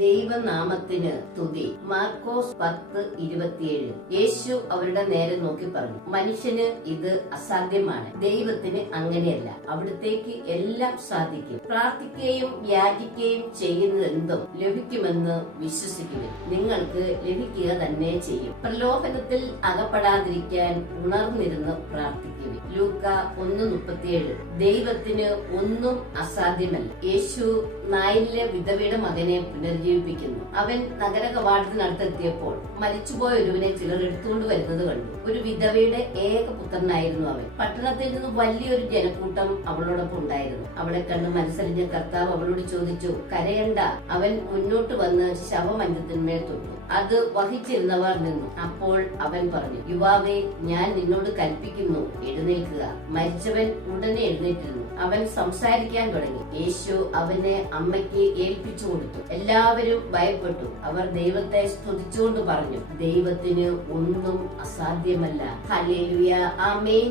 ദൈവനാമത്തിന് തുതി. മാർക്കോസ് 10:27. യേശു അവരുടെ നേരെ നോക്കി പറഞ്ഞു, മനുഷ്യന് ഇത് അസാധ്യമാണ്, ദൈവത്തിന് അങ്ങനെയല്ല. അവിടത്തേക്ക് എല്ലാം സാധിക്കും. പ്രാർത്ഥിക്കുകയും യാചിക്കുകയും ചെയ്യുന്നതെന്തും ലഭിക്കുമെന്ന് വിശ്വസിക്കുവിൻ, നിങ്ങൾക്ക് ലഭിക്കുക തന്നെ ചെയ്യും. പ്രലോഭനത്തിൽ അകപ്പെടാതിരിക്കാൻ ഉണർന്നിരുന്ന് പ്രാർത്ഥിക്കുവിൻ. ലൂക്ക 1:37. ദൈവത്തിന് ഒന്നും അസാധ്യമല്ല. യേശു നായിലെ വിധവയുടെ മകനെ പുനർജീവിപ്പിക്കുന്നു. അവൻ നഗര കവാടത്തിനടുത്തെത്തിയപ്പോൾ മരിച്ചുപോയ ഒരുവനെ ചിലർ എടുത്തുകൊണ്ട് വരുന്നത് കണ്ടു. ഒരു വിധവയുടെ ഏക പുത്രനായിരുന്നു അവൻ. പട്ടണത്തിൽ നിന്ന് വലിയൊരു ജനക്കൂട്ടം അവളോടൊപ്പം ഉണ്ടായിരുന്നു. അവളെ കണ്ട് മനസ്സറിഞ്ഞ കർത്താവ് അവളോട് ചോദിച്ചു, കരയണ്ട. അവൻ മുന്നോട്ട് വന്ന് ശവമഞ്ചത്തിന്മേൽ തൊട്ടു. അത് വഹിച്ചിരുന്നവർ നിന്നു. അപ്പോൾ അവൻ പറഞ്ഞു, യുവാവേ, ഞാൻ നിന്നോട് കൽപ്പിക്കുന്നു, എഴുന്നേൽക്കുക. മരിച്ചവൻ ഉടനെ എഴുന്നേറ്റിരുന്നു. അവൻ സംസാരിക്കാൻ തുടങ്ങി. യേശു അവനെ അമ്മയ്ക്ക് ഏൽപ്പിച്ചു കൊടുത്തു. എല്ലാവരും ഭയപ്പെട്ടു. അവർ ദൈവത്തെ സ്തുതിച്ചുകൊണ്ട് പറഞ്ഞു, ദൈവത്തിന് ഒന്നും അസാധ്യമല്ല. ഹല്ലേലൂയ, ആമേൻ.